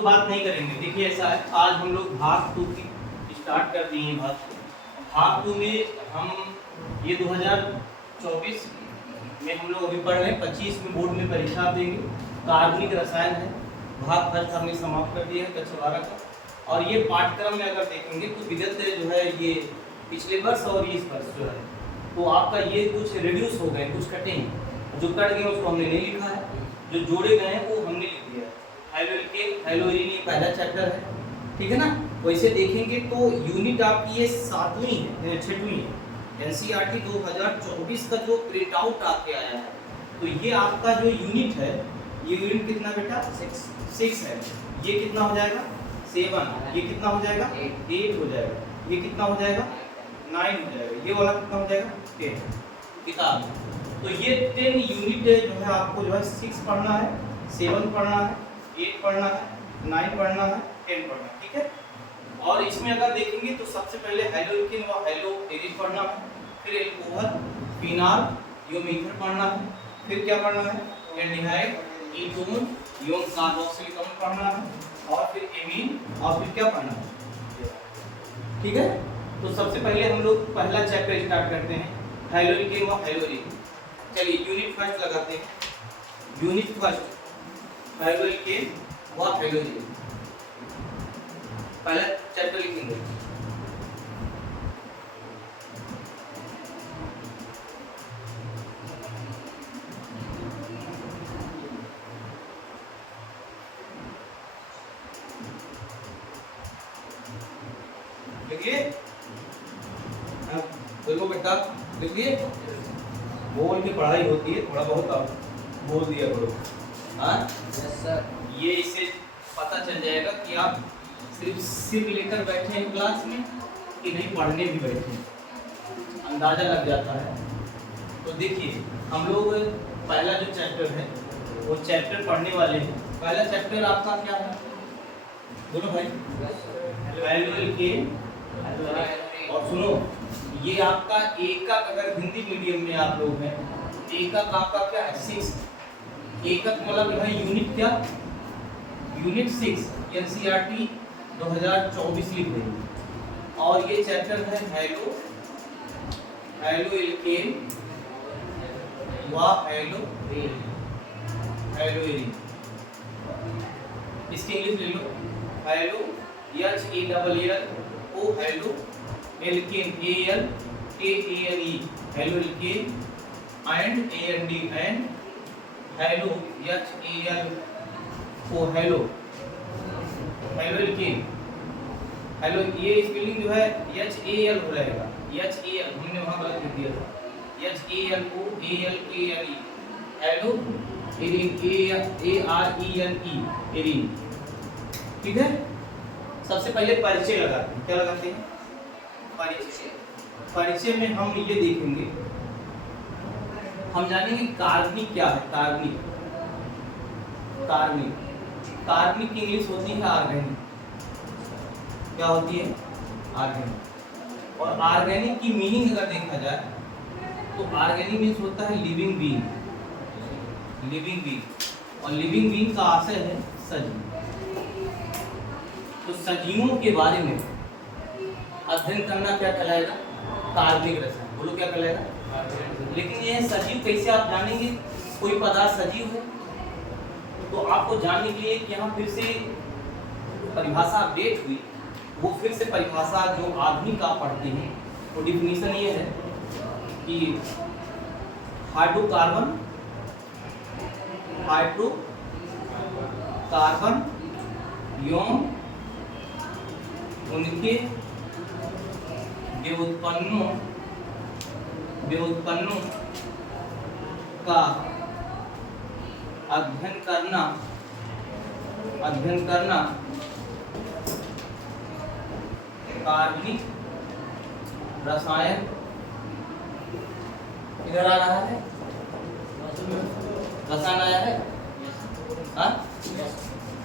लोग बात नहीं करेंगे। देखिए ऐसा है, आज हम लोग भाग 2 की स्टार्ट कर दिए हैं। भाग 2 में हम ये 2024 में हम लोग अभी पढ़ रहे हैं, 25 में बोर्ड में परीक्षा देंगे। कार्बनिक रसायन है, भाग फर्स्ट हमने समाप्त कर दिया है कक्षा 12 का। और ये पाठ्यक्रम में अगर देखेंगे तो विगत जो है ये पिछले वर्ष और इस वर्ष जो है तो आपका ये कुछ रिड्यूस हो गए, कुछ कटे हैं। जो कट गए उसको हमने नहीं लिखा है, जो जोड़े गए हैं वो हमने लिख दिया है। हाइलोएल्केन हाइलोएरिन ये पहला चैप्टर है, ठीक है ना। वैसे देखेंगे तो यूनिट आपकी ये 7वीं है, 6वीं है। एनसीईआरटी 2024 का जो प्रिंट आउट आके आया है तो ये आपका जो यूनिट है, ये यूनिट कितना बेटा 6 है। ये कितना हो जाएगा 7, ये कितना हो जाएगा 8 हो जाएगा, ये कितना हो जाएगा 9 हो जाएगा, ये वाला कितना हो जाएगा 10 किताब। तो ये 10 यूनिट जो है आपको जो है 6 पढ़ना है, 7 पढ़ना है, 8 पढ़ना है, 9 पढ़ना है, 10 पढ़ना है, ठीक है। और इसमें अगर देखेंगे तो सबसे पहले हाइलोएल्केन व हाइलोएरिन पढ़ना है, फिर एल्कोहल, फिनाल, ईथर पढ़ना है, फिर क्या पढ़ना है एल्डिहाइड, कीटोन, इवन कार्बोक्सिलिक अम्ल पढ़ना है, और फिर एमीन, और फिर क्या पढ़ना है, ठीक है। तो सबसे पहले हम लोग पहला चैप्टर स्टार्ट करते हैं, हाइलोएल्केन व हाइलोएरिन। चलिए यूनिट फर्स्ट लगाते हैं। यूनिट फर्स्ट हाइलोएल्केन व हाइलोएरिन, पहला चैप्टर लिखेंगे। लिखिए, देखो बेटा लिखिए, बोल की पढ़ाई होती है, थोड़ा बहुत आप बोल दिया करो। हाँ यस सर। ये इससे पता चल जाएगा कि आप सिर्फ सिर लेकर बैठे हैं क्लास में कि नहीं पढ़ने भी बैठे हैं, अंदाजा लग जाता है। तो देखिए हम लोग पहला जो चैप्टर है वो चैप्टर पढ़ने वाले हैं। पहला चैप्टर आपका क्या है बोलो भाई? हाइलोएल्केन। और सुनो, ये आपका एकक, अगर हिंदी मीडियम में आप लोग हैं, एकक आपका क्या है 6। एकक मतलब है यूनिट क्या, यूनिट 6 एनसीईआरटी 2024 लिख रही है। और ये चैप्टर है हाइलोएल्केन व हाइलोएरिन। इसके इंग्लिश ले लो, halo HALL halo, alkane ALKANE haloalkane, and AND and halo HALO halo haloalkane. Halo ये स्पेलिंग जो है HAL हो जाएगा, HAL हमने वहां गलत लिख दिया था, HALOALKANE halo arene ARENE arene, ठीक है। सबसे पहले परिचय लगाते हैं। क्या लगाते हैं? परिचय। परिचय में हम ये देखेंगे, हम जानेंगे कार्बनिक क्या है। कार्बनिक कार्बनिक कार्बनिक की इंग्लिश होती है ऑर्गेनिक। क्या होती है? ऑर्गेनिक। और ऑर्गेनिक की मीनिंग अगर देखा जाए तो ऑर्गेनिक मीन्स होता है लिविंग बीइंग, लिविंग बीइंग। और लिविंग बीइंग का आशय है सजीव। तो सजीवों के बारे में अध्ययन करना क्या कहलाएगा? कार्बनिक रसायन। बोलो क्या कहलाएगा? लेकिन ये सजीव कैसे आप जानेंगे कोई पदार्थ सजीव है? तो आपको जानने के लिए कि यहाँ फिर से परिभाषा अपडेट हुई, वो फिर से परिभाषा जो आधुनिक आप पढ़ते हैं वो डिफिनीशन ये है कि हाइड्रोकार्बन यौन उनके व्युत्पन्नों का अध्ययन करना कार्बनिक रसायन। इधर आ रहा है रसायन आया है, हाँ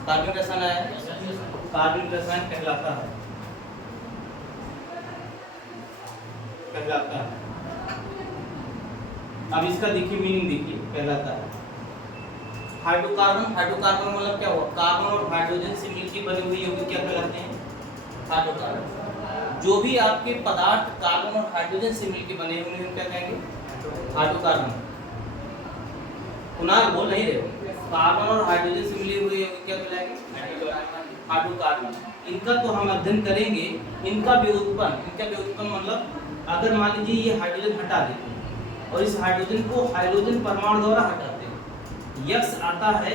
कार्बनिक रसायन आया है। कार्बनिक रसायन कहलाता है अब इसका देखिए मीनिंग देखिए, कहलाता है हाइड्रोकार्बन मतलब क्या हुआ, कार्बन और हाइड्रोजन से मिलकर बने हुए यौगिक क्या कहलाते हैं, हाइड्रोकार्बन। जो भी आपके पदार्थ कार्बन और हाइड्रोजन से मिलकर बने हुए हैं क्या कहेंगे, हाइड्रोकार्बन। कुणाल बोल नहीं रहे, कार्बन और हाइड्रोजन से मिले हुए यौगिक क्या कहलाएंगे, हाइड्रोकार्बन। इनका तो हम अध्ययन करेंगे, इनका व्युत्पन्न मतलब अगर मान लीजिए ये हाइड्रोजन हटा देते हैं और इस हाइड्रोजन को हाइड्रोजन परमाणु द्वारा हटाते हैं, यक्स आता है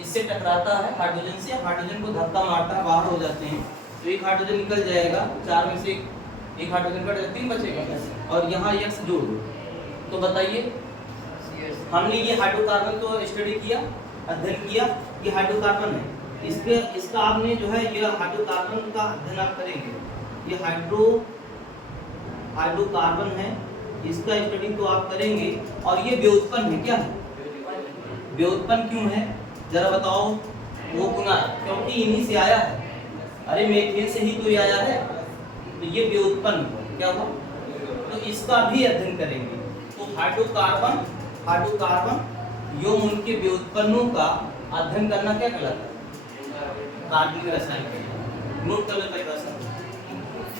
इससे टकराता है हाइड्रोजन से, हाइड्रोजन को धक्का मारता है, बाहर हो जाते हैं, तो एक हाइड्रोजन निकल जाएगा, चार में से एक हाइड्रोजन कट जाए, 3 बचेगा और यहाँ यक्स जोड़ दो। तो बताइए, हमने ये हाइड्रोकार्बन तो स्टडी किया, अध्ययन किया, ये हाइड्रोकार्बन है, इसका आपने जो है ये हाइड्रोकार्बन का अध्ययन आप करेंगे, ये हाइड्रोकार्बन है, इसका स्टडी तो आप करेंगे। और ये व्युत्पन्न है, क्या है व्युत्पन्न, क्यों है जरा बताओ, वो गुना क्योंकि इन्हीं से आया है, अरे मीथेन से ही तो ये आया है, तो ये व्युत्पन्न क्या हुआ, तो इसका भी अध्ययन करेंगे। तो हाइड्रोकार्बन एवं उनके व्युत्पन्नों का अध्ययन करना क्या कहलाता है, कार्बनिक रसायन। नोट कर लो परिभाषा,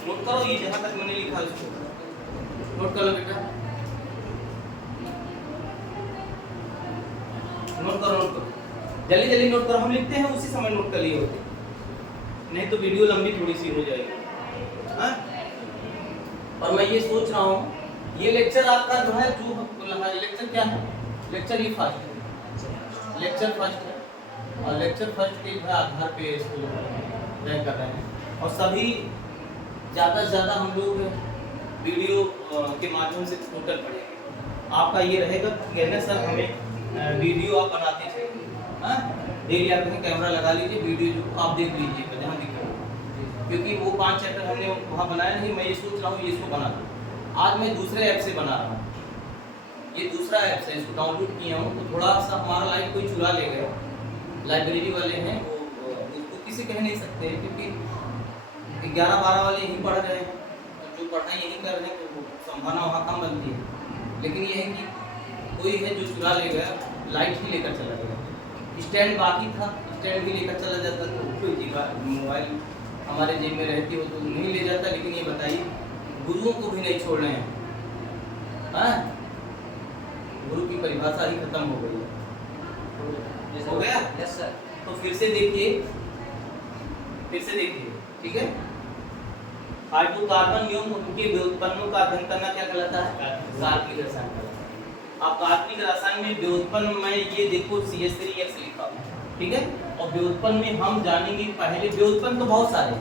नोट करो, ये जहां तक मैंने लिखा उसको नोट कर लो बेटा, नोट करो जल्दी जल्दी नोट करो, हम लिखते हैं उसी समय नोट कर लिए होते, नहीं तो वीडियो लंबी थोड़ी सी हो जाएगी। हाँ, और मैं ये सोच रहा हूँ ये लेक्चर आपका जो है, जो लेक्चर क्या है, लेक्चर ही फर्स्ट है, लेक्चर फर्स्ट है, और लेक्चर फर्स्ट के आधार पे इसको तय कर रहे हैं, और सभी ज़्यादा से ज़्यादा हम लोग वीडियो के माध्यम से टोटल पढ़ेंगे। आपका ये रहेगा कहना सर हमें वीडियो आप बनाते चाहिए, हाँ डेली आप कैमरा लगा लीजिए, वीडियो जो आप देख लीजिए जहाँ दिख रहा है, क्योंकि वो 5 चैप्टर हमने वहाँ बनाया नहीं, मैं ये सोच रहा हूँ ये इसको बना दूँ। आज मैं दूसरे ऐप से बना रहा हूँ, ये दूसरा ऐप है, इसको डाउनलोड किया हूँ, तो थोड़ा सा हमारा लाइफ कोई चुरा ले गया, लाइब्रेरी वाले हैं वो उसको किसी कह नहीं सकते, क्योंकि 11-12 वाले यहीं पढ़ रहे हैं, जो पढ़ाई यहीं कर रहे हैं, तो संभावना वहाँ कम बनती है। लेकिन ये है कि कोई है जो चुरा ले गया, लाइट ही लेकर चला गया, स्टैंड बाकी था, स्टैंड भी लेकर चला जाता, तो कोई चीज़ मोबाइल हमारे जेब में रहती हो तो नहीं ले जाता। लेकिन ये बताइए, गुरुओं को भी नहीं छोड़ रहे हैं, हाँ गुरु की परिभाषा ही खत्म हो गई है, हो गया? Yes sir. तो फिर से देखिए, ठीक है। हाइड्रोकार्बन एवं उनके व्युत्पन्नों का अध्ययन करना क्या कहलाता है, कार्बनिक रसायन कहलाता है। अब कार्बनिक रसायन में व्युत्पन्न में ये देखो CH3X लिखा हुआ है, ठीक है। और व्युत्पन्न में हम जानेंगे, पहले व्युत्पन्न तो बहुत सारे,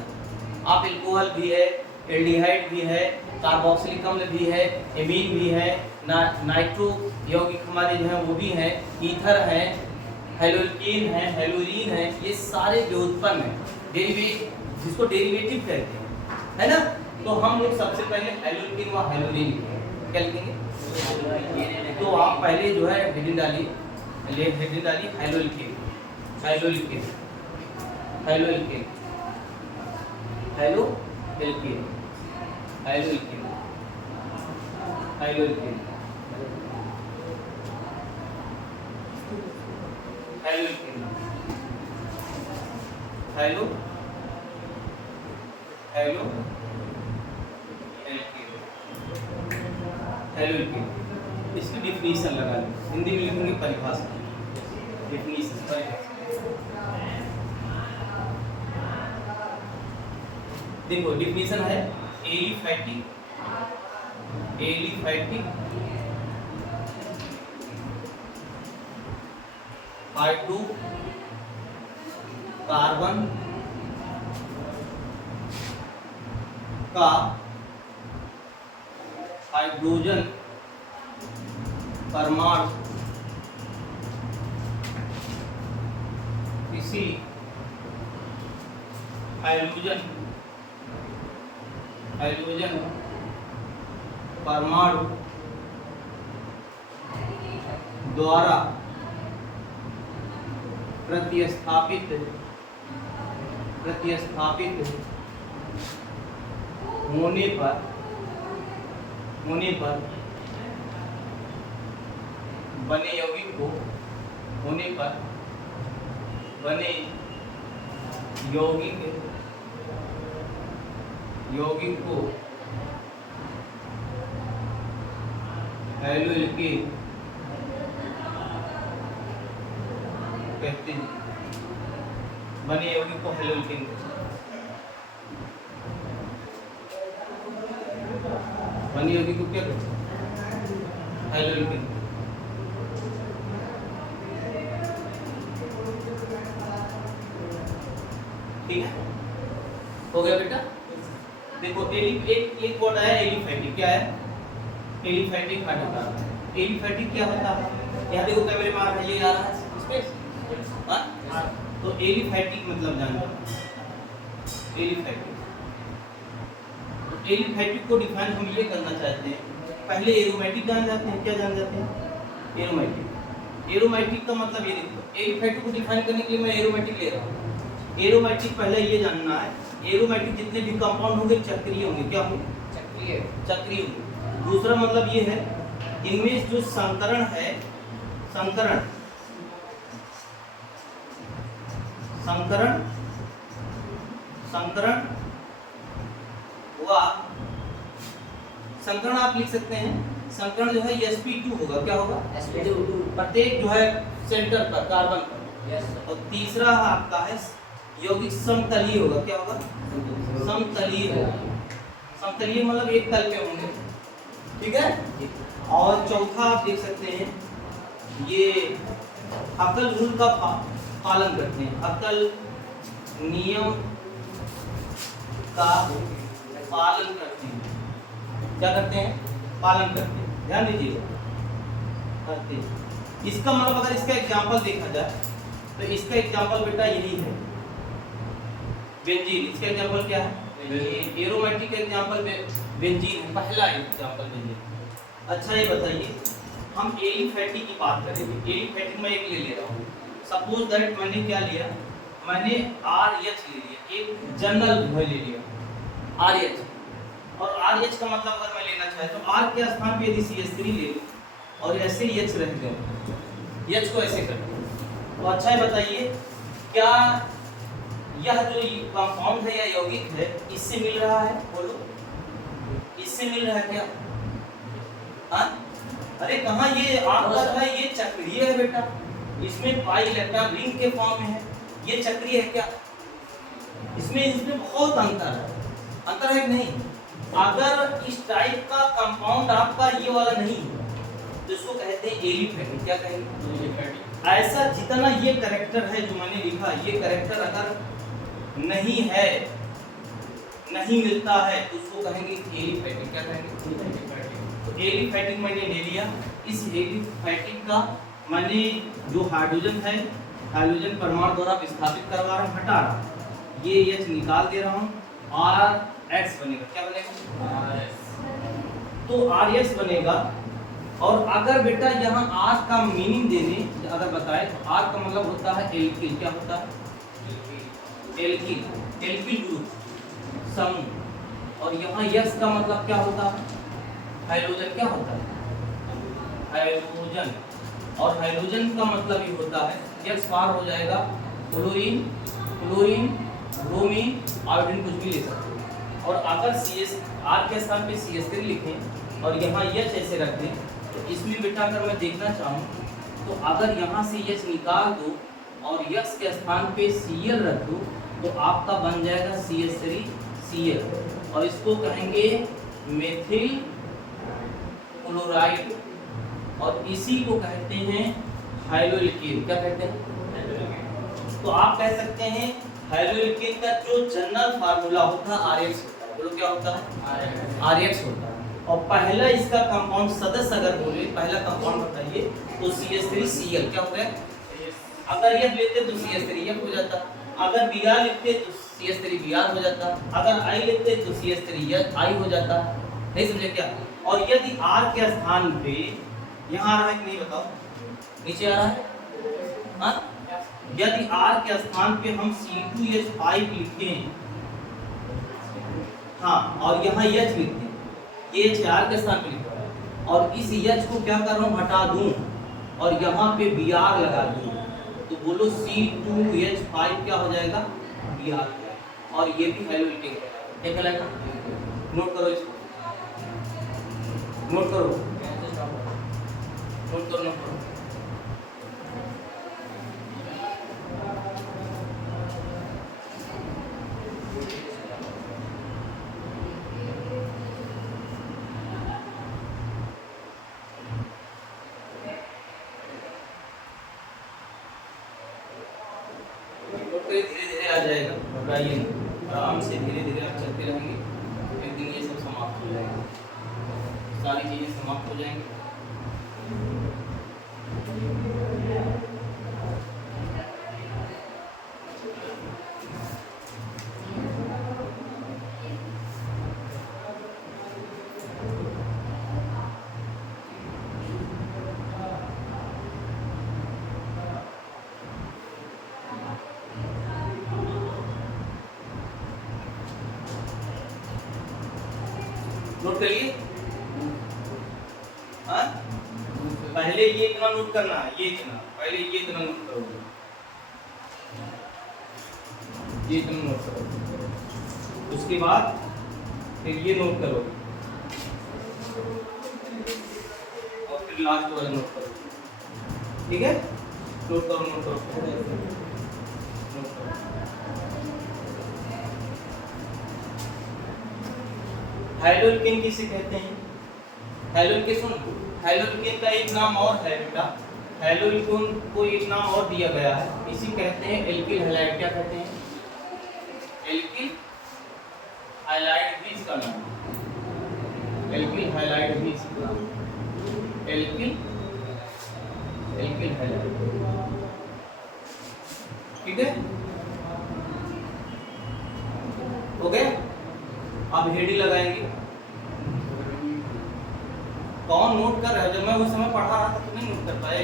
आप एल्कोहल भी है, एल्डिहाइड भी है, कार्बोक्सिलिक अम्ल भी है, एमीन भी है, नाइट्रो यौगिक हमारे जो है वो भी है, ईथर है, हेलोल्कीन है, हेलोरीन है, ये सारे व्युत्पन्न है, डेरिवेटिव जिसको डेरिवेटिव कहते हैं, है ना। तो हम लोग सबसे पहले हेलोल्कीन व हेलोरीन क्या लिखेंगे, तो आप पहले जो है हेडिंग डालिए, हेलोल्कीन, हेलोल्कीन, हेलोल्कीन, हेलोल्कीन, हेलोल्कीन, हेलोल्कीन, हेलोल्कीन, हेलो हेलो हेलोल्कीन, इसकी डिफिनीशन लगा लो, हिंदी में लिखेंगे परिभाषा, डिफिनीशन। देखो डिफिनीशन है, एलिफैटिक हाइड्रोकार्बन का हाइड्रोजन परमाणु किसी हाइड्रोजन परमाणु द्वारा प्रतिस्थापित होने पर बने यौगिक को बने यौगिक को हैलोएल्केन कहते हैं। बने यौगिक को हैलोएल्केन बने यौगिक को क्या कहते हैं? हैलोएल्केन। ठीक है, हो गया बेटा। देखो एक वर्ड आया एलिफैटिक। क्या है? Aliphatic hydrocarbon. एलिफैटिक क्या होता है? यहाँ देखो कैमरे में आ रहा है, ये आ रहा है स्पेस। हाँ, तो एलिफैटिक मतलब जान लो। एलिफैटिक, तो एलिफैटिक को डिफाइन हम ये करना चाहते हैं। पहले एरोमेटिक जान जाते हैं। क्या जान जाते हैं? एरोमेटिक। एरोमेटिक का मतलब ये देखो, एलिफैटिक को डिफाइन करने के लिए मैं एरोमेटिक ले रहा हूँ। एरोमेटिक पहले ये जानना है, एरोमेटिक जितने भी कंपाउंड होंगे चक्रीय होंगे। क्या होंगे? चक्रीय होंगे। दूसरा मतलब ये है, इनमें जो संकरण है, संकरण संकरण संकरण हुआ, संकरण आप लिख सकते हैं। संकरण जो है sp2 होगा। क्या होगा? sp2 प्रत्येक जो है सेंटर पर कार्बन पर। और तीसरा आपका है यौगिक समतलीय होगा। क्या होगा? समतलीय होगा। समतलीय मतलब एक तल पे होंगे। ठीक है। और चौथा आप देख सकते हैं, ये हकल रूल का पालन करते हैं। हकल नियम का पालन करते हैं। क्या करते हैं? पालन करते हैं। ध्यान दीजिए, करते हैं। इसका मतलब अगर इसका एग्जाम्पल देखा जाए तो इसका एग्जाम्पल बेटा यही है, बेंजीन। इसका एग्जांपल क्या है? एरोमेटिक का एग्जांपल बेंजीन है। पहला एग्जांपल बेंजीन। अच्छा ये बताइए, हम एलिफैटिक की बात करेंगे। एलिफैटिक मैं एक ले रहा हूँ। सपोज दैट मैंने क्या लिया, मैंने RH ले लिया, एक जनरल ले लिया RH। और RH का मतलब अगर मैं लेना चाहे तो R के स्थान पे यदि CH3 ले लूँ और ऐसे H रह गए, H को ऐसे कर दूँ। तो अच्छा ये बताइए, क्या यह जो कंपाउंड है या यौगिक है इससे मिल रहा है? बोलो, इससे मिल रहा है क्या? हाँ? अरे कहाँ, ये आपका जो है ये चक्रीय है बेटा, इसमें पाई इलेक्ट्रॉन रिंग के फॉर्म में है। ये चक्रीय है क्या? इसमें बहुत अंतर है। अंतर है कि नहीं? अगर इस टाइप का कंपाउंड आपका ये वाला नहीं तो इसको कहते हैं एलिफैटिक। क्या कहेंगे? एलिफैटिक। ऐसा जितना ये कैरेक्टर है जो मैंने लिखा, ये कैरेक्टर अगर नहीं है, नहीं मिलता है तो उसको कहेंगे एलिफैटिक। क्या कहेंगे? तो एलिफैटिक मैंने ले लिया। इस एलिफैटिक का मैंने जो हाइड्रोजन है, हाइड्रोजन परमाणु द्वारा विस्थापित करवा रहा हूँ, हटा रहा हूँ, ये H निकाल दे रहा हूँ, RH बनेगा। क्या बनेगा? तो RH बनेगा। और अगर बेटा यहाँ R का मीनिंग देने अगर बताए तो R का मतलब होता है एल्किल। क्या होता है? एल्किल, एल्किल ग्रुप समूह। और यहाँ यस का मतलब क्या होता है? हाइड्रोजन। क्या होता है? हाइड्रोजन। और हाइड्रोजन का मतलब ये होता है, यस पार हो जाएगा क्लोरीन, क्लोरीन, ब्रोमीन, आयोडीन, कुछ भी ले सकते हो। और अगर R के स्थान पे CH3 लिखें और यहाँ H ऐसे रख दें तो इसमें बेटा अगर मैं देखना चाहूँ तो अगर यहाँ से H निकाल दो और यस के स्थान पे Cl रख दो तो आपका बन जाएगा CH3Cl। और इसको कहेंगे मेथिल क्लोराइड। और इसी को कहते हैं हाइड्रोएल्केन। क्या कहते हैं? तो आप कह सकते हैं हाइड्रोएल्केन का जो जनरल फार्मूला होता है RH होता है। बोलो क्या होता है? RH होता है। और पहला इसका कंपाउंड सदस्य अगर बोले, पहला कंपाउंड बताइए तो CH3Cl। क्या हो गया? अगर यह लेते तो CH3F हो जाता, अगर Br लिखते तो CH3Br हो जाता, अगर I लेते तो CH3I हो जाता। नहीं समझे क्या? और यदि R के स्थान पे यहाँ आ रहा है कि नहीं बताओ? नीचे आ रहा है? हाँ? यदि R के स्थान पे हम C2H5 लिखें, हाँ, और यहाँ H लिखते हैं, ये H R के स्थान पे लिखा है, और इस H को क्या कर रहा हूँ? हटा दूं और यहाँ पे Br लगा दूं, तो बोलो C2H5 क्या हो जाएगा, Br, और ये भी हैलोइटिंग क्या कहलाएगा। नोट करो इसको, नोट करो, नोट करो, नोट करो। धीरे धीरे आ जाएगा, घबराइए नहीं, आराम से धीरे धीरे आप चलते रहेंगे, एक दिन ये सब समाप्त हो जाएगा, सारी चीज़ें समाप्त हो जाएंगी। नोट करिए, हाँ पहले ये इतना नोट करना है, ये इतना, पहले ये इतना नोट करोगे, ये इतना नोट करोगे, उसके बाद फिर ये नोट करोगे, और फिर लास्ट वाला नोट करोगे, ठीक है। नोट करो, नोट करो, नोट करो। हैलोइल्केन किसे कहते हैं, हैलोइल्केन सुन, हैलोइल्केन का एक नाम और है बेटा, हैलोइल्केन को एक नाम और दिया गया है, इसी कहते हैं एल्किल हैलाइड, क्या कहते हैं, एल्किल हैलाइड भी इसका नाम, एल्किल हैलाइड भी इसका नाम, एल्किल हैलाइड, ठीक है, हो गया। अब हेडी लगाएंगे, कौन नोट कर रहा है, जब मैं उस समय पढ़ा रहा था तो नहीं नोट कर पाए,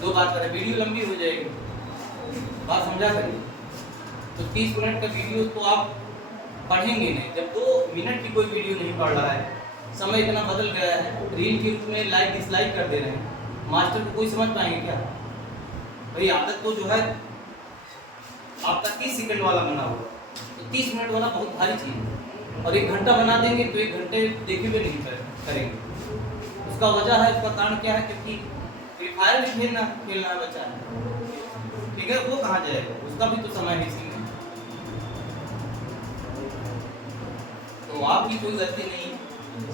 दो बात करें, वीडियो लंबी हो जाएगी, बात समझा करिए। तो 30 मिनट का वीडियो तो आप पढ़ेंगे नहीं, जब 2 मिनट की कोई वीडियो नहीं पढ़ रहा है, समय इतना बदल गया है, रील के रूप में लाइक डिसलाइक कर दे रहे हैं, मास्टर को कोई समझ पाएंगे क्या भाई। आदत तो जो है आपका 30 सेकंड वाला बना हुआ, तो 30 मिनट वाला बहुत भारी चीज़ है, और 1 घंटा बना देंगे तो 1 घंटे देखे हुए नहीं करेंगे। उसका वजह है, उसका कारण क्या है, क्योंकि फ्री फायर भी खेलना है बच्चा है, ठीक है, वो कहाँ जाएगा, उसका भी तो समय है इसी में, तो आपकी कोई गलती नहीं है,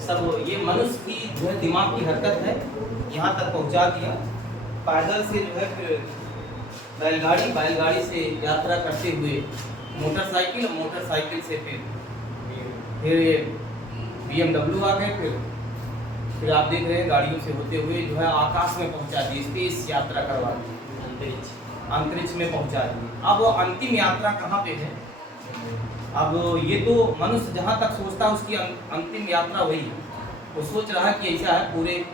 सब ये मनुष्य की जो है दिमाग की हरकत है, यहाँ तक पहुँचा दिया। पैदल से जो है फिर बैलगाड़ी से यात्रा करते हुए मोटरसाइकिल, और मोटरसाइकिल से फिर ये BMW आ गए, फिर आप देख रहे हैं गाड़ियों से होते हुए जो है आकाश में पहुंचा दिए, स्पेस यात्रा करवा दी, अंतरिक्ष में पहुंचा दिए। अब वो अंतिम यात्रा कहाँ पे है, अब ये तो मनुष्य जहाँ तक सोचता है उसकी अंतिम यात्रा वही है, वो सोच रहा है कि ऐसा है, पूरे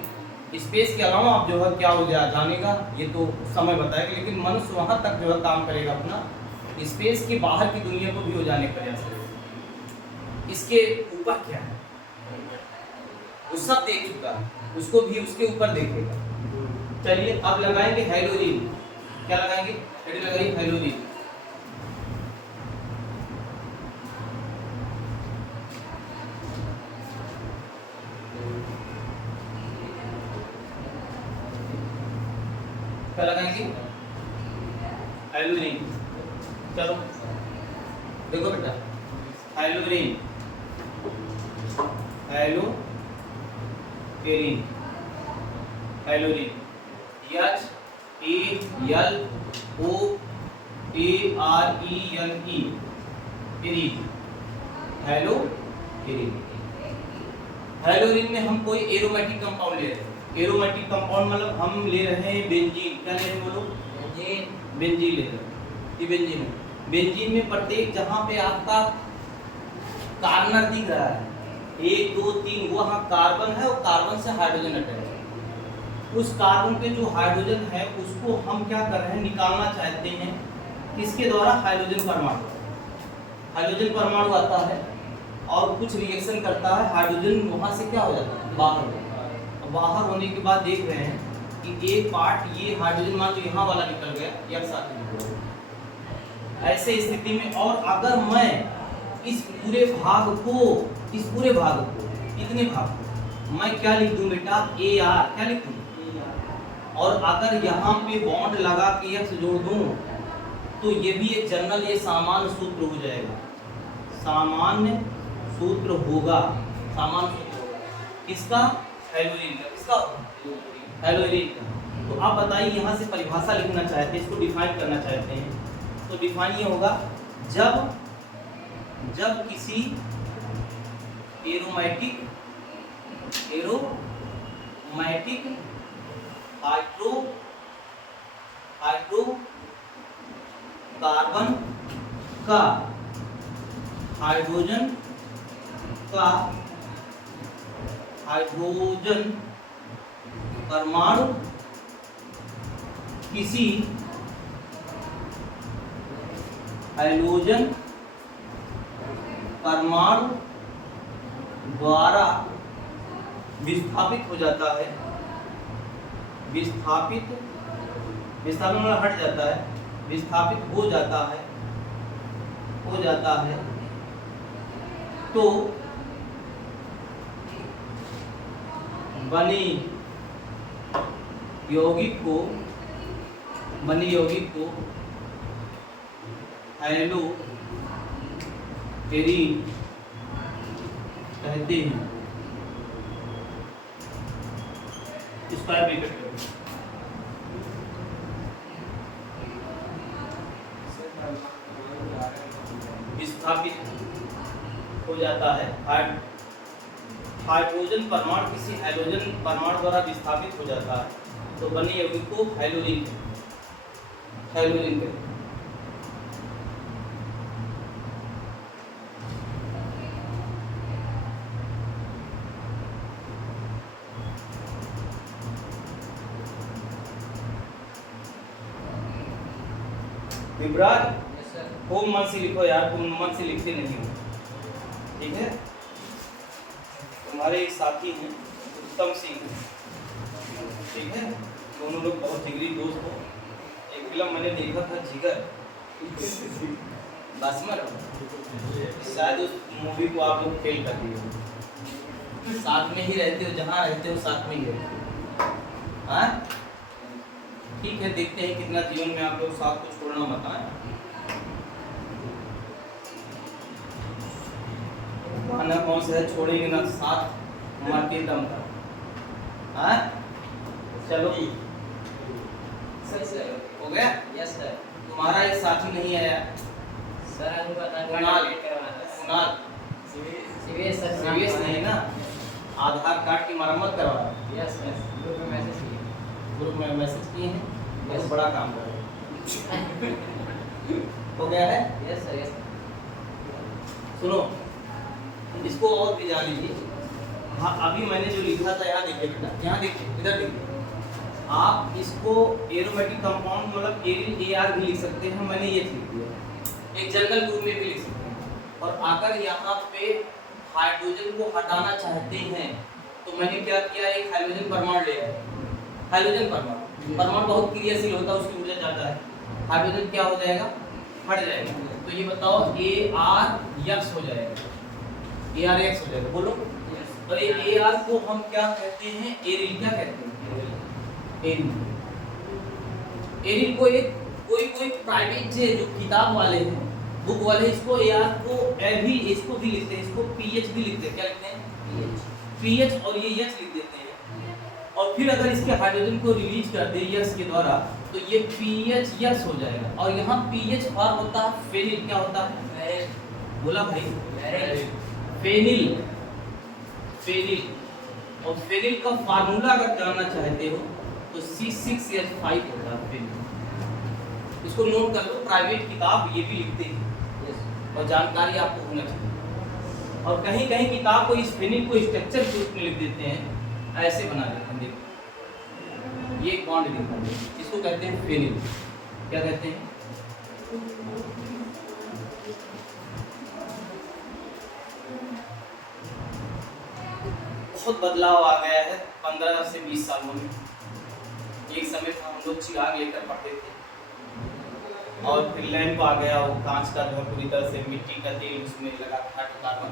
स्पेस के अलावा आप जो है क्या हो जानेगा, ये तो समय बताएगा, लेकिन मनुष्य वहाँ तक जो है काम करेगा अपना, स्पेस के बाहर की दुनिया को भी हो जाने का प्रयास करेगा। इसके ऊपर क्या है वो सब देख चुका है, उसको भी उसके ऊपर देखेगा। चलिए अब लगाएंगे हैलोजन, क्या लगाएंगे, हेडी लगाइए हैलोजन। क्या लगाएंगे, हैलोजन। चलो देखो बेटा, halogen, halogen, halogen, HALOARENE, arene, halogen में हम कोई एरोमेटिक कंपाउंड ले रहे हैं, एरोमेटिक कंपाउंड मतलब हम ले रहे हैं बेंजीन, क्या ले रहे हैं बोलो, बेंजीन ले रहे हैं, ये बेंजीन है। बेंजीन में प्रत्येक जहाँ पे आपका कार्बन दिख रहा है 1 2 3, वहाँ कार्बन है और कार्बन से हाइड्रोजन अटैच है, उस कार्बन पे जो हाइड्रोजन है उसको हम क्या कर रहे हैं, निकालना चाहते हैं, किसके द्वारा, हाइड्रोजन परमाणु, हाइड्रोजन परमाणु आता है और कुछ रिएक्शन करता है, हाइड्रोजन वहाँ से क्या हो जाता है, बाहर होता है। बाहर होने के बाद देख रहे हैं कि एक पार्ट ये हाइड्रोजन मान लो यहाँ वाला निकल गया, एक साथ निकल गया। ऐसे स्थिति में और अगर मैं इस पूरे भाग को इतने भाग को मैं क्या लिख दूं बेटा, AR क्या लिख दूं, और अगर यहाँ पे बॉन्ड लगा के X जोड़ दूं तो ये भी एक जनरल, ये सामान्य सूत्र हो जाएगा, सामान्य सूत्र होगा, किसका, हेलोजन का, किसका, हेलोजन का। तो आप बताइए यहाँ से परिभाषा लिखना चाहते हैं, इसको डिफाइन करना चाहते हैं, तो डिफाइन ये होगा, जब किसी एरोमेटिक हाइड्रोकार्बन का हाइड्रोजन परमाणु किसी हाइड्रोजन परमाणु द्वारा विस्थापित हो जाता है, विस्थापित मतलब हट जाता है, विस्थापित हो जाता है तो बनी यौगिक को हेलोजन कहते हैं। स्क्वायर ब्रैकेट करो, विस्थापित हो जाता है, हाइड्रोजन परमाणु किसी हेलोजन परमाणु द्वारा विस्थापित हो जाता है तो बने यौगिक को हेलोजन कहते हैं। विभ्राज खूब मन से लिखो यार, तुम मन से लिखते नहीं हो, ठीक है। तुम्हारे साथी हैं उत्तम सिंह, ठीक है, दोनों लोग बहुत जिगरी दोस्त हो। एक फिल्म मैंने देखा था जिगर, बस में शायद उस मूवी को आप लोग फेल कर दिए हो, साथ में ही रहते हो, जहाँ रहते हो साथ में ही रहते हो, हाँ ठीक है। देखते हैं कितना जीवन में आप लोग साथ को छोड़ना मत आए। ना कौन सा है छोड़ेंगे ना साथ मरते दम तक, हाँ चलो सर हो गया। Yes sir. तुम्हारा एक साथी नहीं आया सर हमको कुणाल, सीरियस नहीं ना, आधार कार्ड की मरम्मत करवा। यस यस, ग्रुप में मैसेज किए हैं, बहुत बड़ा काम कर रहे हैं। हो गया है। Yes sir yes. सुनो इसको और भी जान लीजिए। हाँ अभी मैंने जो लिखा था यहाँ देखिए बेटा, यहाँ देखिए, इधर देखिए, आप इसको एरोमेटिक कंपाउंड मतलब एरिल AR भी लिख सकते हैं, मैंने ये लिख दिया, एक जनरल ग्रुप में भी लिख सकते हैं। और अगर यहाँ पे हाइड्रोजन को हटाना चाहते हैं तो मैंने क्या किया, एक हाइड्रोजन परमाणु ले आया, हाइड्रोजन परमाणु बहुत क्रियाशील होता है, उसकी ऊर्जा ज़्यादा है, हाइड्रोजन क्या हो जाएगा, हट जाएगा। तो ये बताओ ARX हो जाएगा, ARX हो जाएगा, बोलो। और ये AR को हम क्या कहते हैं, एरिल, क्या कहते हैं, एरिल को एक कोई प्राइवेट जो किताब वाले हैं, बुक वाले, इसको AR को भी इसको भी लिखते हैं, इसको PH भी लिखते हैं, क्या लिखते हैं, PH, और ये H लिख देते हैं। और फिर अगर इसके हाइड्रोजन को रिलीज कर दे X के द्वारा तो ये PHX हो जाएगा। और यहाँ PH और होता है फेनिल, क्या होता है, बोला भाई, फेनिल। और फेनिल का फार्मूला अगर जानना चाहते हो तो C6H5 होता है फेनिल। इसको नोट कर लो, प्राइवेट किताब ये भी लिखते हैं और जानकारी आपको होना चाहिए। और कहीं कहीं किताब को इस फेनिल को स्ट्रक्चर के रूप में लिख देते हैं, ऐसे बना देते हैं, देखो ये बॉन्ड दिखा दे, इसको कहते हैं फेनिल, क्या कहते हैं, बहुत बदलाव आ गया है 15 से 20 सालों में। एक समय था हम लोग चिराग लेकर पढ़ते थे, और फिर लैंप आ गया, वो कांच का जो है पूरी तरह से मिट्टी का तेल उसमें लगा था, कार्बन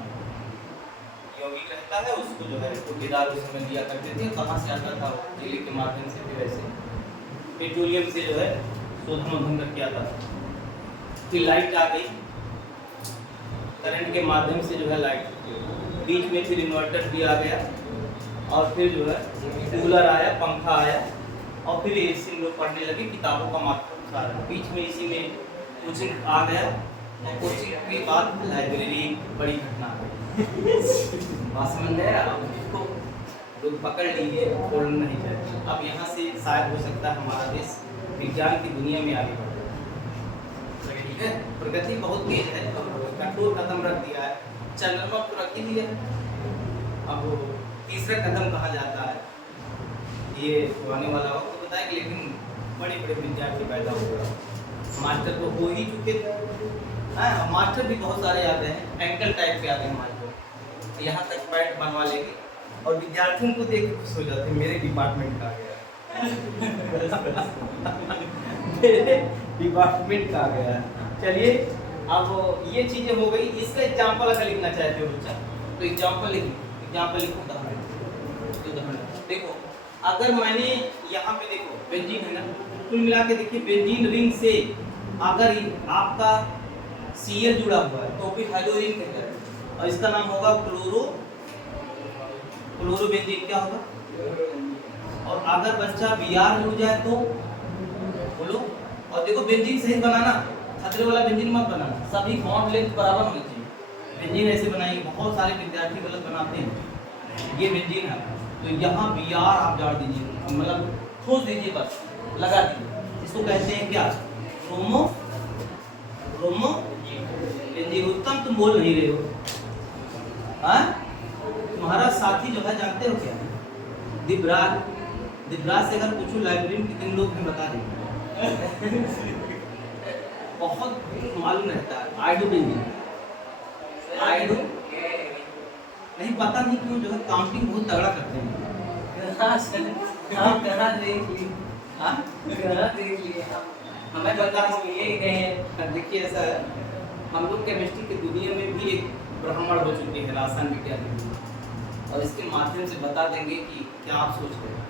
यौगिक रहता है, उसको जो है ठेकेदार उस समय दिया करते थे। कहाँ से आता था? वो तेल के माध्यम से, फिर ऐसे पेट्रोलियम से जो है शोधन वोधन करके आता था। फिर लाइट आ गई, करंट के माध्यम से जो है लाइट, बीच में फिर इन्वर्टर भी आ गया, और फिर जो है कूलर आया, पंखा आया, और फिर इसी हम लोग पढ़ने लगे, किताबों का माध्यम सारा। बीच में इसी में कोचिंग आ गया, और कोचिंग के बाद लाइब्रेरी बड़ी घटना बात समझ में आया। अब इसको लोग पकड़ लिए, छोड़ना नहीं चाहते। अब यहाँ से शायद हो सकता है हमारा देश विज्ञान की दुनिया में आगे बढ़े, ठीक है। प्रगति बहुत तेज है, कंट्रोल कदम रख दिया है, चंद्रमा को रख ही दिया। अब तीसरा कदम कहा जाता है, ये आने वाला वक्त तो बताएंगे, लेकिन बड़े बड़े विद्यार्थी पैदा हो गए, मास्टर तो हो ही चुके थे। हाँ, मास्टर भी बहुत सारे आते हैं, एंकल टाइप के आते हैं मास्टर, यहाँ तक पैंट बनवा लेंगे, और विद्यार्थियों को देख के खुश हो जाते हैं, मेरे डिपार्टमेंट का आ गया मेरे डिपार्टमेंट का आ गया। चलिए, अब ये चीज़ें हो गई। इसका एग्जाम्पल अगर लिखना चाहते हो बच्चा, तो एग्जाम्पल लिखो, उदाहरण देखो। अगर मैंने यहाँ पे देखो बेंजीन है ना, कुल मिला के देखिए, बेंजीन रिंग से अगर आपका Cl जुड़ा हुआ है तो भी हेलोरिन कहते हैं, और इसका नाम होगा क्लोरोबेंजीन। क्या होगा? और अगर बच्चा Br जुड़ जाए तो बोलो। और देखो, बेंजीन सही बनाना, खतरे वाला बेंजीन मत बनाना, सभी बॉन्ड लेंथ बराबर होनी चाहिए। बेंजीन ऐसे बनाइए, बहुत सारे विद्यार्थी गलत बनाते हैं। ये बेंजीन है, तो यहाँ Br आप डाल दीजिए, मतलब ठोस दीजिए, बस लगा दीजिए। इसको कहते हैं क्या? Bromo benzene. उत्तम, तुम बोल नहीं रहे हो। हाँ, तुम्हारा साथी जो है जानते हो क्या? दिव्राज से अगर पूछो लाइब्रेरी में कितने लोग हैं बता देंगे बहुत मालूम रहता है। आइडो बेंजीन, आइडो नहीं, पता नहीं क्यों जो है काउंटिंग बहुत तगड़ा करते हैं। हमें पता हम ये कहें, देखिए ऐसा है, हम लोग केमिस्ट्री की दुनिया में भी एक ब्राह्मण हो चुके हैं, रसायन विज्ञान में, और इसके माध्यम से बता देंगे कि क्या आप सोच रहे हैं।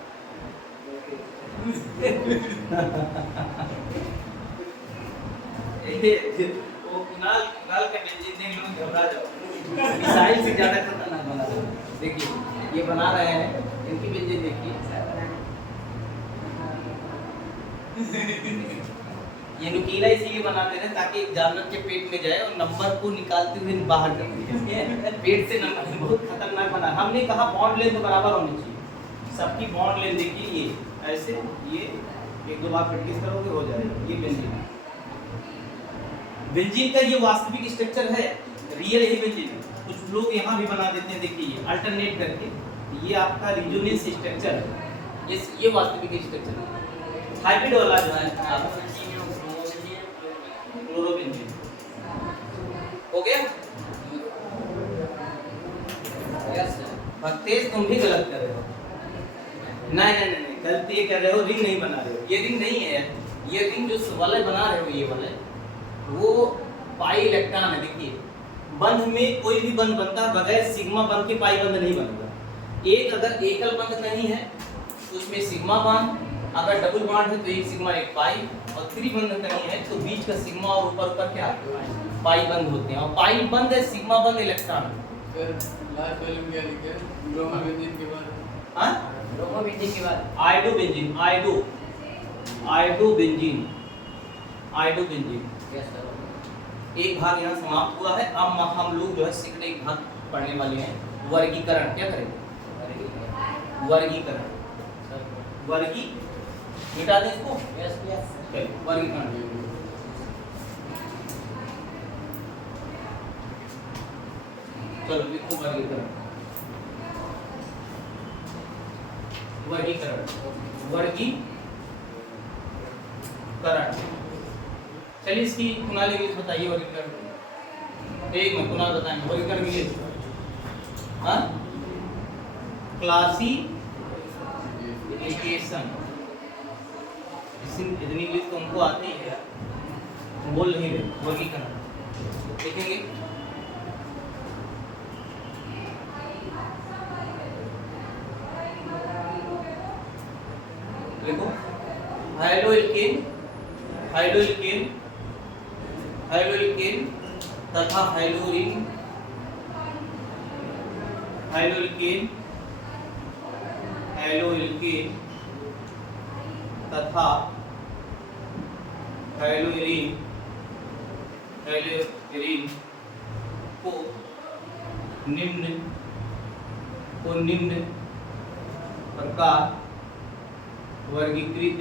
वो कुणाल के बेंजीन देख लो, घबरा जाओ। मिसाइल से ज़्यादा खतरनाक बना रहे हैं। देखिए, ये बना रहे हैं, इनकी बेंजीन देखिए ये नुकीला इसीलिए बनाते हैं ताकि जानवर के पेट में जाए और नंबर को निकालते हुए बाहर कर दिए। पेट से नंबर बहुत खतरनाक बना। हमने कहा बॉन्ड लेंथ बराबर होनी चाहिए, सबकी बॉन्ड लेंथ देखिए, ये ऐसे, ये एक दो बार प्रैक्टिस करोगे हो जाएगा। ये बेंजीन, बेंजीन का ये वास्तविक स्ट्रक्चर है, रियल यही बेंजीन है। कुछ लोग यहाँ भी बना देते हैं, देखिए अल्टरनेट करके, ये आपका रिजोनेंस स्ट्रक्चर है, ये वास्तविक स्ट्रक्चर है। हाइब्रिड वाला जो है क्लोरोबेंजीन हो गया। भक्तेश, तुम भी गलत कर रहे हो। नहीं, गलती ये कर रहे हो, रिंग नहीं बना रहे हो। ये रिंग नहीं है, ये रिंग जो वाले बना रहे हो, ये वाले वो पाई इलेक्ट्रॉन है। देखिए, बंध में कोई भी बंध बनता है, बगैर सिग्मा बंध के पाई बंध नहीं बनता। एक अगर एकल बंध नहीं है तो उसमें सिग्मा बंध, अगर डबल बॉन्ड है तो एक सिग्मा एक पाई, और त्रिबंध नहीं है तो बीच का सिग्मा और ऊपर क्या पाई बंद होते हैं। और पाई बंद है, सिग्मा बंद इलेक्ट्रॉन। फिर लास्ट वॉल्यूम क्या लिखे? ब्रोमो बेंजीन के बाद, हां, ब्रोमो बेंजीन के बाद आइडो बेंजीन, आइडो बेंजीन। Yes sir. एक भाग यहाँ समाप्त हुआ है। अब हम लोग जो है सीखने एक भाग पढ़ने वाले हैं, वर्गीकरण। क्या करेंगे? वर्गीकरण। मिटा दें इसको। यस वर्गीकरण। चलो लिखो वर्गीकरण। चलिए, इसकी कुणाल इंग्लिश बताइए वर्गीकरण। एक मिनट, कुणाल बताएंगे वर्गीकरण इंग्लिश। हाँ, क्लासिफिकेशन। इतनी इंग्लिश तो उनको आती ही है, बोल नहीं रहे वर्गीकरण देखेंगे। देखो हाइड्रोएल्केन, हाइड्रोएल्केन, हाइड्रोएल्केन तथा हाइड्रोलिन, हाइड्रोएल्केन, हाइड्रोएल्केन तथा हाइड्रोएलिन, हाइड्रोएलिन को निम्न प्रकार वर्गीकृत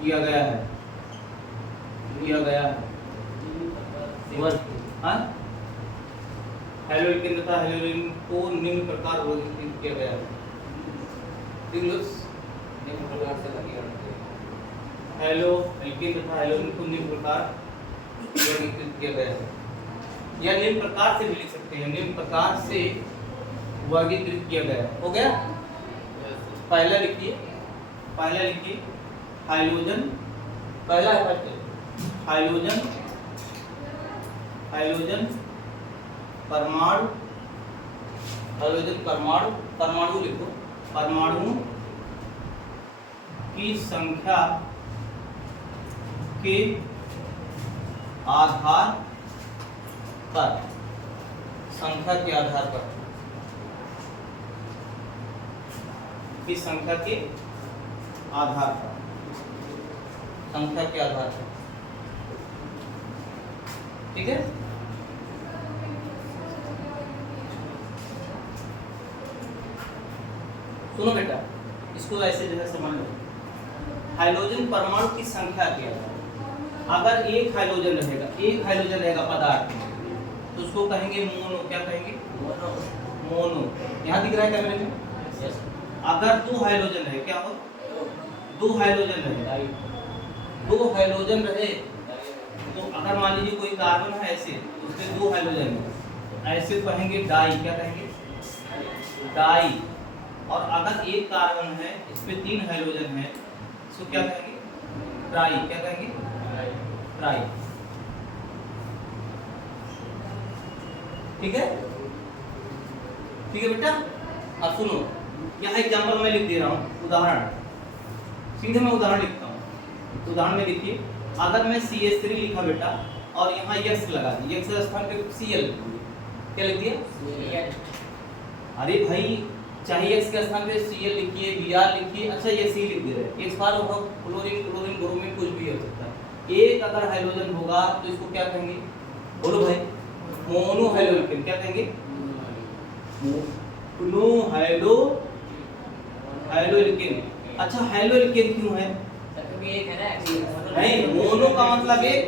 किया गया है, किया गया है। हाइड्रोएल्केन तथा हाइड्रोएलिन को निम्न प्रकार वर्गीकृत किया गया है। निम्न प्रकार से वर्गीकरण किया। हाइड्रोएल्केन तथा हाइड्रोएलिन को निम्न प्रकार वर्गीकृत किया गया है, या निम्न प्रकार से भी लिख सकते हैं, निम्न प्रकार से वर्गीकृत किया गया है। हो गया? पहला लिखिए, पहला लिखिए हाइड्रोजन, पहला है फर्स्ट हाइड्रोजन, हाइड्रोजन परमाणु, हाइड्रोजन परमाणु, परमाणु लिखो, परमाणु की संख्या के आधार पर, संख्या के आधार पर, की संख्या के आधार पर, संख्या के आधार पर, ठीक है। सुनो बेटा, इसको ऐसे जो है समझ लो। हाइड्रोजन परमाणु की संख्या के आधार, अगर एक हाइड्रोजन रहेगा, एक हाइड्रोजन रहेगा पदार्थ में, तो उसको कहेंगे मोनो। क्या कहेंगे? मोनो। मोनो। यहाँ दिख रहा है कैमरे में? यस। अगर दो हाइड्रोजन है, क्या हो? दो हाइड्रोजन रहे, दो हाइड्रोजन रहे, तो अगर मान लीजिए कोई कार्बन है ऐसे, उसमें दो हाइड्रोजन है, ऐसे कहेंगे डाई। क्या कहेंगे? डाई। और अगर एक कार्बन है, इसमें तीन हाइड्रोजन है, इसको क्या कहेंगे? ट्राई। क्या कहेंगे? ट्राई। ठीक है, ठीक है बेटा। अब सुनो, यहाँ एग्जाम्पल मैं लिख दे रहा हूँ, उदाहरण, सीधे मैं उदाहरण लिखता हूँ। उदाहरण में देखिए, अगर मैं CH3 लिखा बेटा और यहाँ X लगा दी, X के स्थान पे Cl, क्या लिख दिया? अरे भाई, चाहे X के स्थान पे Cl लिखिए, Br लिखिए, अच्छा ये C लिख दे रहे, एक बार होगा क्लोरीन, क्लोरीन, ब्रोमीन, कुछ भी हो सकता है। एक अगर हाइड्रोजन होगा तो इसको क्या कहेंगे? बोलो भाई। Mono hydrogen. क्या कहेंगे? मोनो हाइड्रोएल्केन। अच्छा, हाइड्रोएल्केन क्यों है? क्योंकि एक है ना, नहीं, मोनो का मतलब एक,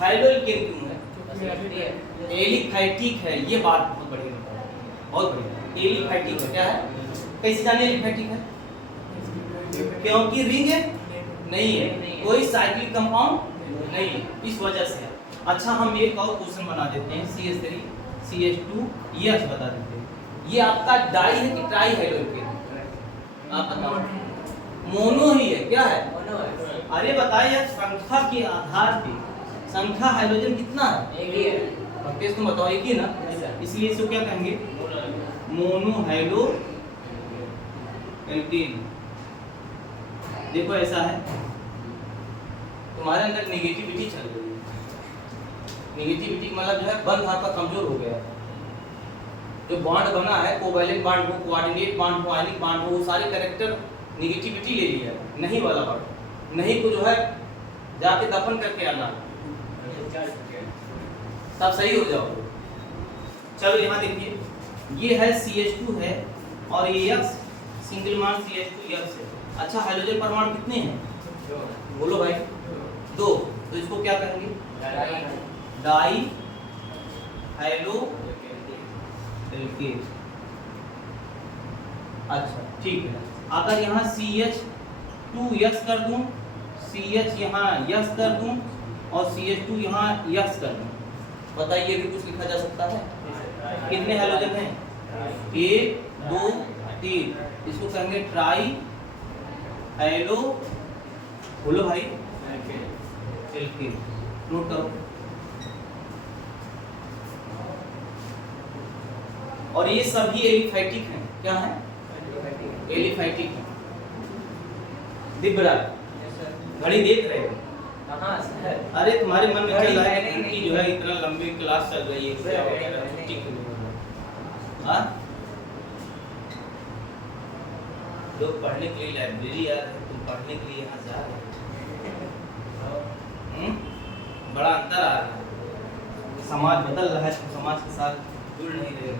हाइड्रोएल्केन क्यों है? एलिफैटिक है, ये बात बहुत बढ़िया बताओ, बहुत बढ़िया। एलिफैटिक है, क्या है? कैसे जाने एलिफैटिक है? क्योंकि रिंग है नहीं है, कोई साइक्लिक कंपाउंड नहीं है, इस वजह से। अच्छा, हम एक और क्वेश्चन बना देते हैं, CH3 CH2 ये आज बता देते हैं, ये आपका डाई है कि ट्राई हाइड्रोएल्केन? आप बताओ। मोनो ही है, क्या है? मोनो है। अरे बताइए, संख्या के आधार पे, संख्या हाइड्रोजन कितना है? एक ही है। प्रत्येक तुम बताओ, एक ही ना, इसलिए इसको क्या कहेंगे? मोनो हाइड्रोएल्केन। देखो ऐसा है, तुम्हारे अंदर नेगेटिविटी चल रही है, नेगेटिविटी मतलब जो है बंध आपका कमजोर हो गया है। जो बॉन्ड बना है, कोवैलेंट बॉन्ड हो, कोऑर्डिनेट बॉन्ड हो, आयनिक बॉन्ड हो, वो सारे कैरेक्टर नेगेटिविटी ले लिया है। नहीं वाला वर्ड, नहीं को जो है जाके दफन करके आना, तब सही हो जाओगे। चलो यहाँ देखिए, ये है CH2 है और ये X सिंगल मान CH2 X है। अच्छा, हाइड्रोजन परमाणु कितने हैं? बोलो भाई। दो, तो इसको क्या कहेंगे? डाई हाइड्रोएल्केन। अच्छा ठीक है, अगर यहाँ CH2X कर दूं, CH यहाँ X कर दूं और CH2 यहाँ X कर दूं, बताइए भी कुछ लिखा जा सकता है? कितने हाइड्रोजन हैं? 1 2 3, इसको कहेंगे ट्राई हेलो बोलो भाई, एलके नोट करो। और ये सभी एलिफैटिक हैं। क्या है? एलिफैटिक है। दिव्यराज घड़ी देख रहे हो? कहाँ सर? अरे तुम्हारे मन में चल रहा है नहीं, कि नहीं, जो है इतना लंबी क्लास चल रही है, क्या नहीं, वगैरह नहीं, छुट्टी नहीं। क्यों नहीं? हाँ? लोग पढ़ने के लिए लाइब्रेरी आ रहे हैं, तुम पढ़ने के लिए यहाँ जा रहे हो। बड़ा अंतर आ रहा है। समाज बदल रहा है, तुम समाज के साथ जुड़ नहीं रहे हो।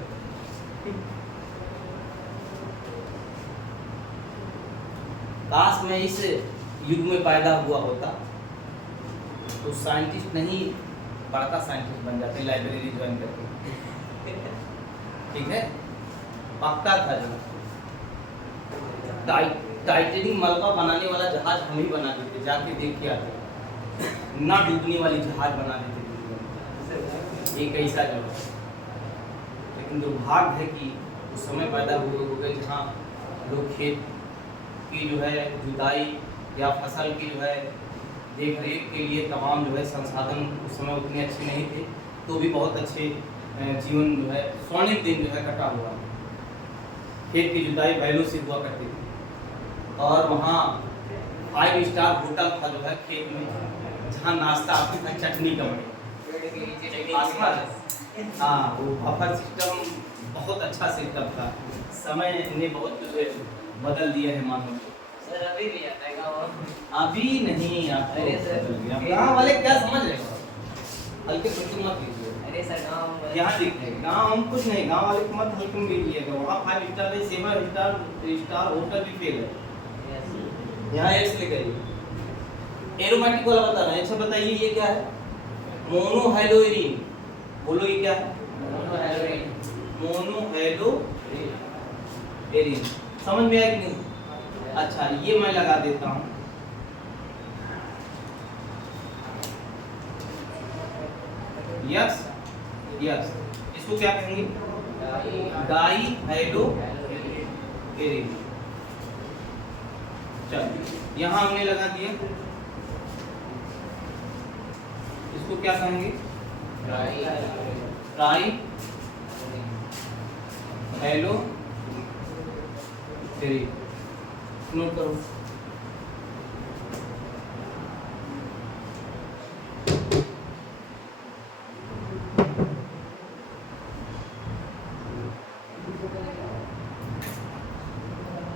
काश मैं इस युग में पैदा हुआ होता तो साइंटिस्ट नहीं बड़का साइंटिस्ट बन जाते, लाइब्रेरी ज्वाइन करके। ठीक है, पक्का था। जो टाइटैनिक मलबा बनाने वाला जहाज हम ही बना देते, जाके देख के आते। ना डूबने वाली जहाज बना देते। ये कैसा जो है, लेकिन दुर्भाग्य है कि उस समय पैदा हुए हो गए जहाँ लोग खेत की जो है जुताई या फसल की जो है देख रेख के लिए तमाम जो है संसाधन उस समय उतने अच्छे नहीं थे, तो भी बहुत अच्छे जीवन जो है स्वर्णिम दिन जो है कटा हुआ। खेत की जुताई बैलों से हुआ करती थी और वहाँ 5 स्टार होटल था जो है खेत में, जहाँ नाश्ता आता था चटनी का बने। हाँ, वो बफर सिस्टम बहुत अच्छा सिस्टम था। समय ने बहुत जो है बदल दिया है मानो। सर अभी भी आता है गाँव? अभी नहीं आता। अरे सर, गाँव वाले क्या समझ रहे हो? हल्के फुल्के मत लीजिए। अरे सर गाँव यहाँ दिखते हैं गाँव हम कुछ नहीं, गाँव वाले को मत हल्के में लीजिएगा। वहाँ 5 स्टार है, 7 स्टार होटल भी फेल है। यहाँ एक्स ले करिए। एरोमेटिक वाला बता रहा है। अच्छा बताइए ये क्या है? मोनोहाइड्रोएरिन। बोलो ये क्या है? मोनोहाइड्रोएरिन। समझ में आया कि नहीं? अच्छा, ये मैं लगा देता हूँ। यस यस, इसको क्या कहेंगे? Di hydro arene. चल, यहाँ हमने लगा दिया। इसको क्या कहेंगे? Try hydro Erin. नोट करो।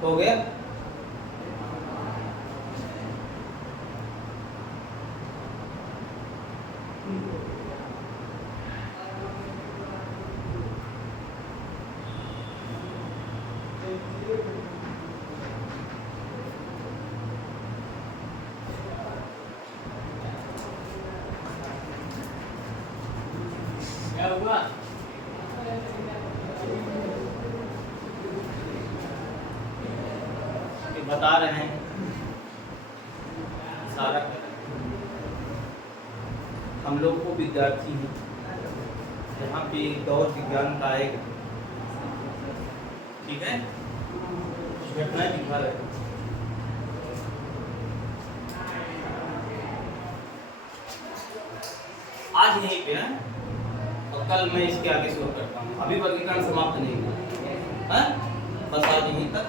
हो गया? क्या हुआ? ये बता रहे हैं सारा हम लोग को विद्यार्थी हैं, यहाँ पे दौर विज्ञान का आएगा। ठीक है, घटनाएं दिखा रहे हैं। आज यहीं पे है और कल मैं इसके आगे शुरू करता हूँ। अभी वर्गीकरण समाप्त नहीं हुआ है, बस आज यहीं तक।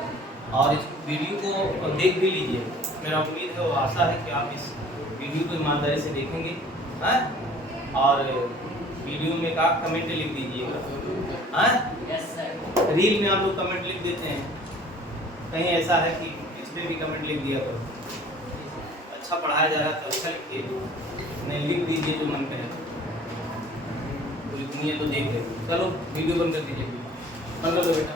और इस वीडियो को देख भी लीजिए। मेरा उम्मीद है और आशा है कि आप इस वीडियो को ईमानदारी से देखेंगे, हैं? और वीडियो में का कमेंट लिख दीजिएगा। Yes sir. रील में आप लोग कमेंट लिख देते हैं, कहीं ऐसा है कि इसमें भी कमेंट लिख दिया करो। अच्छा पढ़ाया जा रहा है तो अच्छा लिखिए, नहीं लिख दीजिए जो मन करे। तो लिखनी है तो देख ले। चलो वीडियो बंद कर दीजिए। बंद कर दो बेटा।